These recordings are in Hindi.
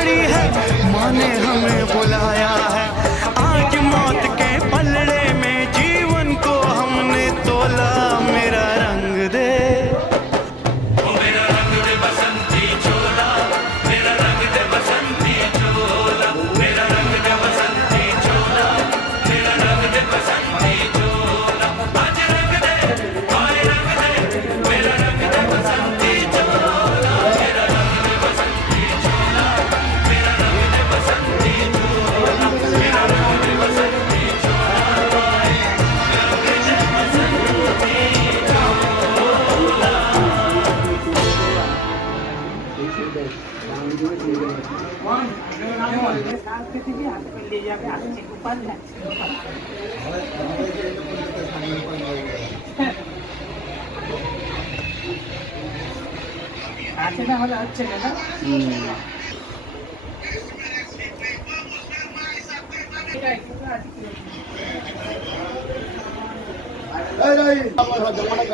खड़ी है, माँ ने हमें बुलाया है। आज मौत के पलड़े में जीवन को हमने तोला। मेरा रंग दे, मेरा रंग दे बसंती चोला, मेरा रंग दे बसंती चोला, मेरा रंग दे बसंती चोला, मेरा रंग दे बसंती चोला। आज रंग दे, हाय रंग दे, मेरा रंग दे बसंती चोला, मेरा रंग दे बसंती चोला, मेरा रंग दे बसंती चोला, मेरा रंग दे बसंती चोला, रंग दे बसंती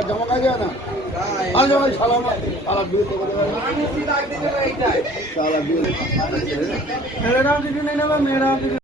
जमा कर दिया ना आज भाई साला साला बिल तो साला बिल मेरा नाम नहीं ना मेरा